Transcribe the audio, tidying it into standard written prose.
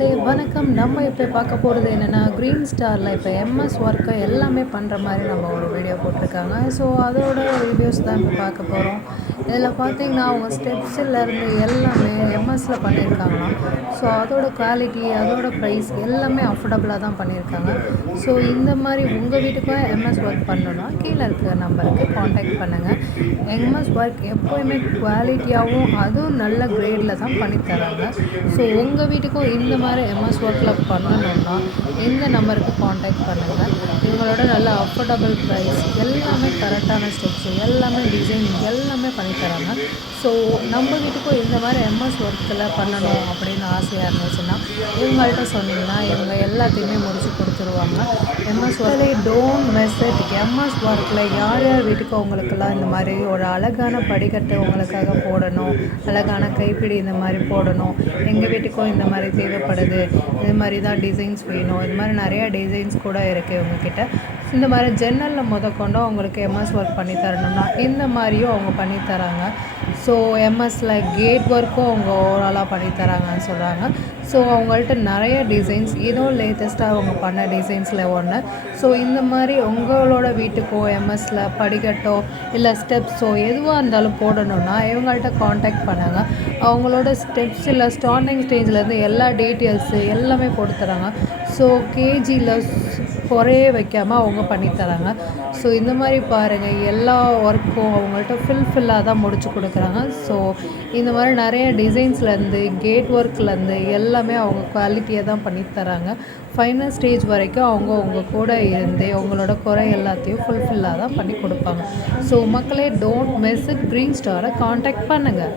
வணக்கம். நம்ம இப்போ பார்க்க போகிறது என்னென்னா, க்ரீன் ஸ்டாரில் இப்போ எம்எஸ் ஒர்க்கை எல்லாமே பண்ணுற மாதிரி நம்ம ஒரு வீடியோ போட்டிருக்காங்க. ஸோ அதோட ரிவ்யூஸ் தான் இப்போ பார்க்க போகிறோம். இதில் பார்த்தீங்கன்னா அவங்க ஸ்டெப்ஸிலேருந்து எல்லாமே எம்எஸ்சில் பண்ணியிருக்காங்களாம். ஸோ அதோட குவாலிட்டி, அதோட ப்ரைஸ் எல்லாமே அஃபோர்டபுளாக தான் பண்ணியிருக்காங்க. ஸோ இந்த மாதிரி உங்கள் வீட்டுக்கும் எம்எஸ் ஒர்க் பண்ணணுன்னா கீழே இருக்கிற நம்பருக்கு காண்டாக்ட் பண்ணுங்கள். எம்எஸ் ஒர்க் எப்போயுமே குவாலிட்டியாகவும் அதுவும் நல்ல கிரேடில் தான் பண்ணித்தராங்க. ஸோ உங்கள் வீட்டுக்கும் இந்த மாதிரி எம்எஸ் ஒர்க்கில் பண்ணணுன்னா இந்த நம்பருக்கு காண்டாக்ட் பண்ணுங்கள். இவங்களோட நல்ல அஃபோர்டபுள் ப்ரைஸ், எல்லாமே கரெக்டான ஸ்டெப்ஸு, எல்லாமே டிசைன் எல்லாமே பண்ணித்தராங்க. ஸோ நம்ம வீட்டுக்கும் இந்த மாதிரி எம்எஸ் ஒர்க்கில் பண்ணணும் அப்படின்னு ஆசையாக இருந்துச்சுன்னா இவங்கள்ட்ட சொன்னீங்கன்னா இவங்க எல்லாத்தையுமே முடிச்சு கொடுத்துருவாங்க. எம்எஸ் ஒர்க்கில் டோன்ட் மிஸ் இட். எம்எஸ் ஒர்க்கில் யார் யார் வீட்டுக்கு அவங்களுக்கெல்லாம் இந்த மாதிரி ஒரு அழகான படிக்கட்டு உங்களுக்காக போடணும், அழகான கைப்பிடி இந்த மாதிரி போடணும், எங்கள் வீட்டுக்கும் இந்த மாதிரி தேவைப்படுது, இது மாதிரி தான் டிசைன்ஸ் வேணும், இது மாதிரி நிறையா டிசைன்ஸ் கூட இருக்குது இவங்கக்கிட்ட. இந்த மாதிரி ஜன்னலில் முதற்கொண்டு அவங்களுக்கு எம்எஸ் ஒர்க் பண்ணி தரணும்னா இந்த மாதிரியும் அவங்க பண்ணித்தராங்க. ஸோ எம்எஸ்சில் கேட் ஒர்க்கும் அவங்க ஓவராலாக பண்ணித்தராங்கன்னு சொல்கிறாங்க. ஸோ அவங்கள்ட்ட நிறைய டிசைன்ஸ், இதுவும் லேட்டஸ்ட்டாக அவங்க பண்ண டிசைன்ஸில் ஒன்று. ஸோ இந்த மாதிரி உங்களோட வீட்டுக்கோ எம்எஸ்சில் படிக்கட்டோ இல்லை ஸ்டெப்ஸோ எதுவாக இருந்தாலும் போடணுன்னா இவங்கள்ட்ட காண்டாக்ட் பண்ணுங்கள். அவங்களோட ஸ்டெப்ஸ் இல்லை ஸ்டார்டிங் ஸ்டேஜ்லேருந்து எல்லா டீட்டெயில்ஸு எல்லாமே போட்டு தராங்க. ஸோ கேஜியில் குறைய வைக்காமல் அவங்க பண்ணித்தராங்க. ஸோ இந்த மாதிரி பாருங்கள், எல்லா ஒர்க்கும் அவங்கள்ட்ட ஃபில்லாக தான் முடிச்சு கொடுக்குறாங்க. ஸோ இந்த மாதிரி நிறைய டிசைன்ஸ்லேருந்து கேட் ஒர்க்லேருந்து எல்லாமே அவங்க குவாலிட்டியாக தான் பண்ணித்தராங்க. ஃபைனல் ஸ்டேஜ் வரைக்கும் அவங்க உங்கள் கூட இருந்து உங்களோட குறை எல்லாத்தையும் ஃபுல்ஃபில்லாக தான் பண்ணி கொடுப்பாங்க. ஸோ மக்களே, டோன்ட் மிஸ் இட். க்ரீன் ஸ்டாரை காண்டாக்ட் பண்ணுங்கள்.